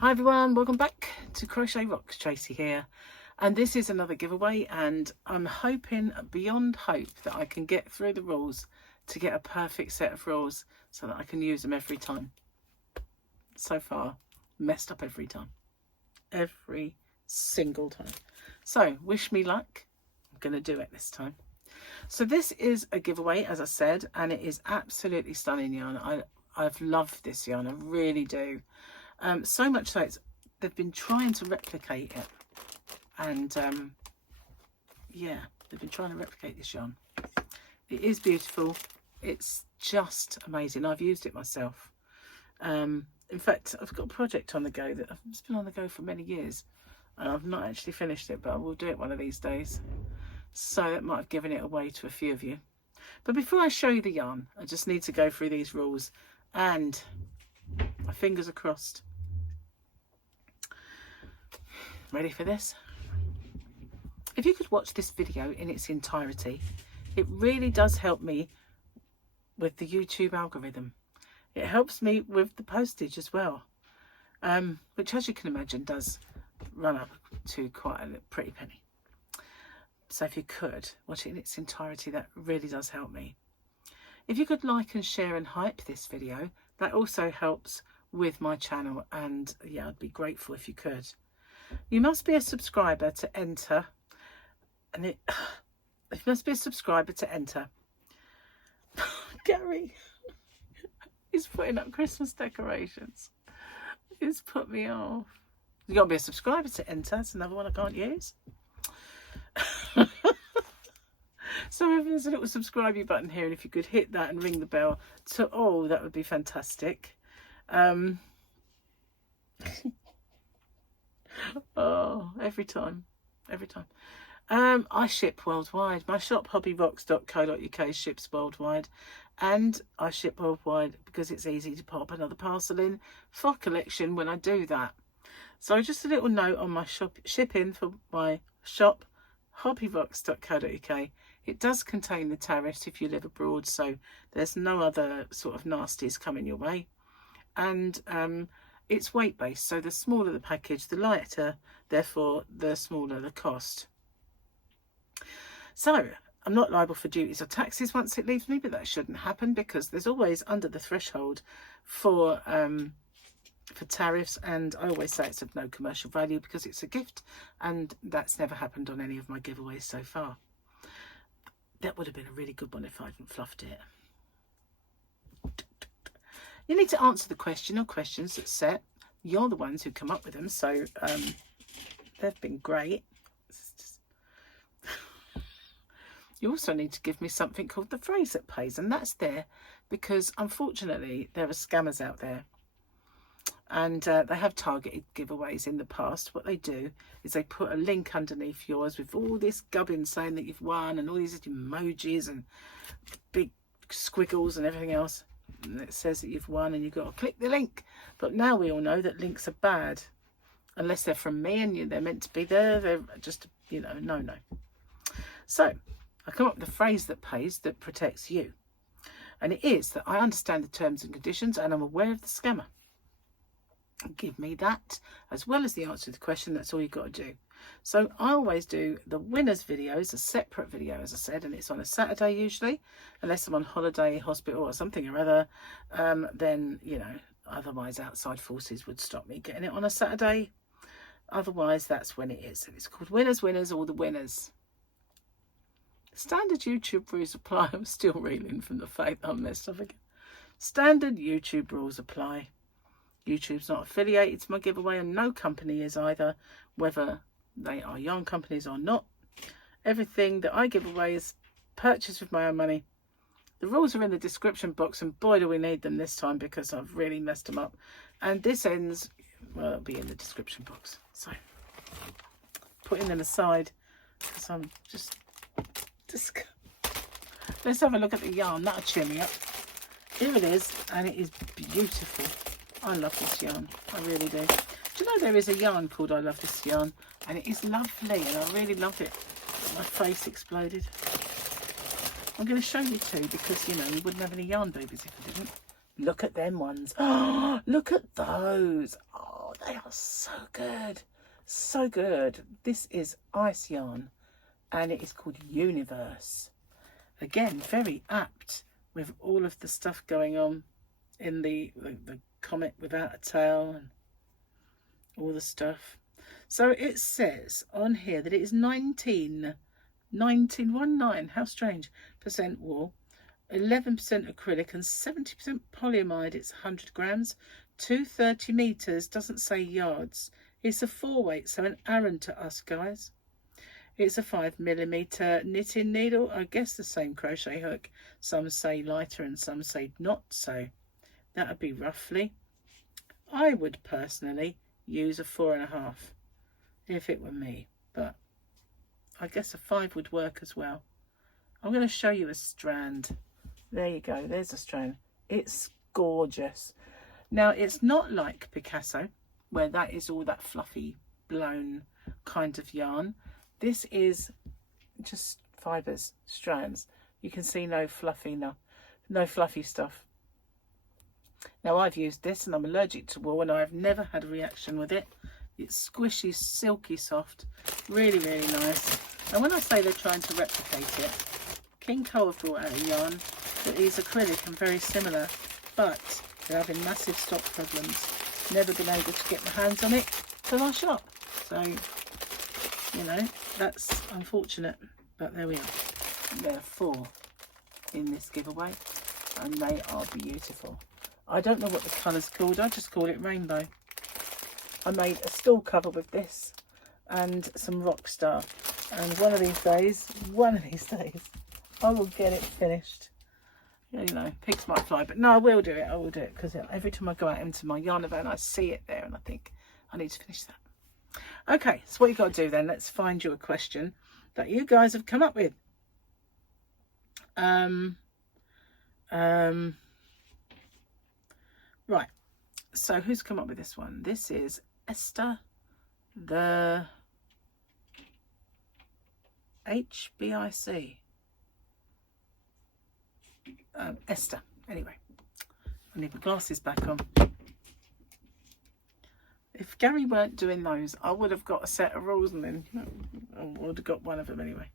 Hi everyone, welcome back to Crochet Rocks. Tracy here, and this is another giveaway, and I'm hoping beyond hope that I can get through the rules to get a perfect set of rules so that I can use them every time. So far, messed up every single time. So wish me luck. I'm going to do it this time. So this is a giveaway, as I said, and it is absolutely stunning yarn. I've loved this yarn, I really do. So much so they've been trying to replicate it, and yeah, they've been trying to replicate this yarn. It is beautiful, it's just amazing. I've used it myself. In fact, I've got a project on the go that it's been on the go for many years, and I've not actually finished it, but I will do it one of these days, so it might have given it away to a few of you. But before I show you the yarn, I just need to go through these rules, and my fingers are crossed. Ready for this? If you could watch this video in its entirety, it really does help me with the YouTube algorithm. It helps me with the postage as well, which, as you can imagine, does run up to quite a pretty penny. So if you could watch it in its entirety, that really does help me. If you could like and share and hype this video, that also helps with my channel, and yeah, I'd be grateful if you could. You must be a subscriber to enter, and you must be a subscriber to enter. Gary, he's putting up Christmas decorations. He's put me off. You got to be a subscriber to enter. That's another one I can't use. So if there's a little subscribe button here, and if you could hit that and ring the bell to all, that would be fantastic. Oh, every time. I ship worldwide. My shop, hobbyrocks.co.uk, ships worldwide, and I ship worldwide because it's easy to pop another parcel in for collection when I do that. So just a little note on my shipping for my shop, hobbyrocks.co.uk. It does contain the tariffs if you live abroad, so there's no other sort of nasties coming your way. And it's weight based, so the smaller the package, the lighter, therefore the smaller the cost. So I'm not liable for duties or taxes once it leaves me, but that shouldn't happen because there's always under the threshold for tariffs, and I always say it's of no commercial value because it's a gift, and that's never happened on any of my giveaways so far. That would have been a really good one if I hadn't fluffed it. You need to answer the question or questions that's set. You're the ones who come up with them, so they've been great. You also need to give me something called the phrase that pays, and that's there because unfortunately there are scammers out there, and they have targeted giveaways in the past. What they do is they put a link underneath yours with all this gubbin saying that you've won, and all these emojis and big squiggles and everything else, and it says that you've won, and you've got to click the link. But now we all know that links are bad unless they're from me and they're meant to be there. They're just, you know, no. So I come up with a phrase that pays, that protects you, and it is that I understand the terms and conditions and I'm aware of the scammer. Give me that as well as the answer to the question. That's all you've got to do. So I always do the winners videos, a separate video, as I said, and it's on a Saturday usually, unless I'm on holiday, hospital or something or other. Then, you know, otherwise outside forces would stop me getting it on a Saturday. Otherwise, that's when it is. And it's called Winners, all the winners. Standard YouTube rules apply. I'm still reeling from the fact that I messed up again. Standard YouTube rules apply. YouTube's not affiliated to my giveaway, and no company is either, whether they are yarn companies or not. Everything that I give away is purchased with my own money. The rules are in the description box, and boy do we need them this time because I've really messed them up. And this ends, well, it'll be in the description box. So putting them aside because I'm just let's have a look at the yarn. That'll cheer me up. Here it is, and it is beautiful. I love this yarn, I really do. Do you know there is a yarn called I Love This Yarn, and it is lovely, and I really love it. My face exploded. I'm going to show you two because, you know, you wouldn't have any yarn babies if I didn't. Look at them ones. Oh, look at those. Oh, They are so good. So good. This is ice yarn and it is called Universe. Again, very apt with all of the stuff going on in the comet without a tail and all the stuff. So it says on here that it is 19, how strange, % wool, 11% acrylic and 70% polyamide. It's 100 grams, 230 meters, doesn't say yards. It's a 4-weight, so an Aran to us, guys. It's a 5mm knitting needle, I guess the same crochet hook. Some say lighter and some say not, so that would be roughly. I would personally use a 4.5 if it were me, but I guess a 5 would work as well. I'm going to show you a strand. There you go, there's a strand. It's gorgeous. Now, it's not like Picasso, where that is all that fluffy, blown kind of yarn. This is just fibres, strands. You can see no fluffy stuff. Now, I've used this and I'm allergic to wool and I've never had a reaction with it. It's squishy, silky soft, really, really nice. And when I say they're trying to replicate it, King Cole have brought out a yarn that is acrylic and very similar, but they're having massive stock problems. Never been able to get my hands on it till I shop. So, you know, that's unfortunate, but there we are. There are 4 in this giveaway and they are beautiful. I don't know what the colour's called, I just call it rainbow. I made a stall cover with this and some Rockstar, and one of these days, I will get it finished. You know, pigs might fly, but no, I will do it, because every time I go out into my yarn van, I see it there and I think I need to finish that. Okay, so what you got to do then, let's find you a question that you guys have come up with. Right, so who's come up with this one? This is Esther, the HBIC. Esther, anyway, I need my glasses back on. If Gary weren't doing those, I would have got a set of rules and then I would have got one of them anyway.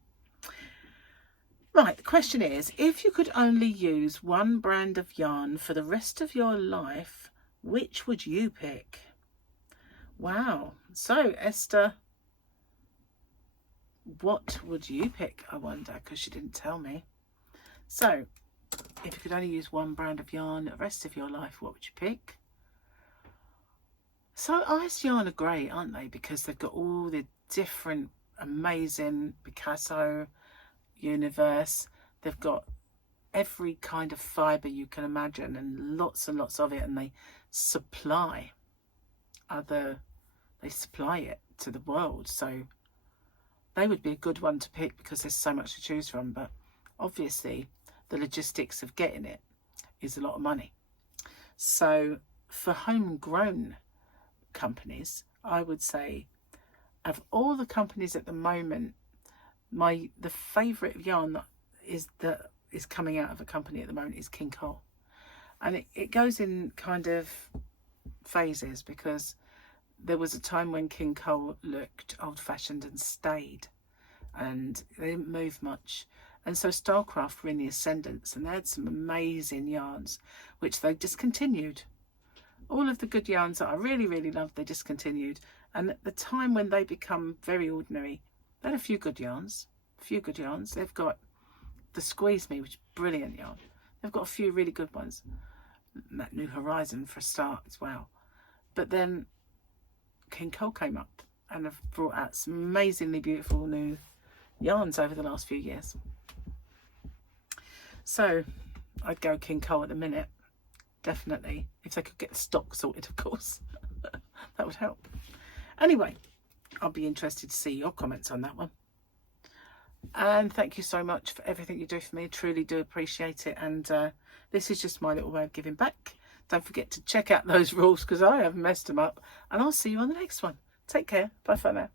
Right, the question is, if you could only use one brand of yarn for the rest of your life, which would you pick? Wow. So, Esther, what would you pick, I wonder, because she didn't tell me. So, if you could only use one brand of yarn the rest of your life, what would you pick? So, ice yarn are great, aren't they? Because they've got all the different amazing Picasso, Universe. They've got every kind of fibre you can imagine and lots of it, and they supply it to the world. So they would be a good one to pick because there's so much to choose from, but obviously the logistics of getting it is a lot of money. So for homegrown companies, I would say of all the companies at the moment, the favourite yarn that is coming out of a company at the moment is King Cole, and it goes in kind of phases, because there was a time when King Cole looked old-fashioned and stayed, and they didn't move much, and so Starcraft were in the ascendance, and they had some amazing yarns which they discontinued. All of the good yarns that I really loved, they discontinued, and at the time when they become very ordinary, they had a few good yarns. They've got the Squeeze Me, which is brilliant yarn. They've got a few really good ones. That New Horizon for a start as well. But then King Cole came up and have brought out some amazingly beautiful new yarns over the last few years. So I'd go King Cole at the minute, definitely, if they could get the stock sorted, of course. That would help. Anyway, I'll be interested to see your comments on that one. And thank you so much for everything you do for me. Truly do appreciate it. And this is just my little way of giving back. Don't forget to check out those rules because I have messed them up. And I'll see you on the next one. Take care. Bye for now.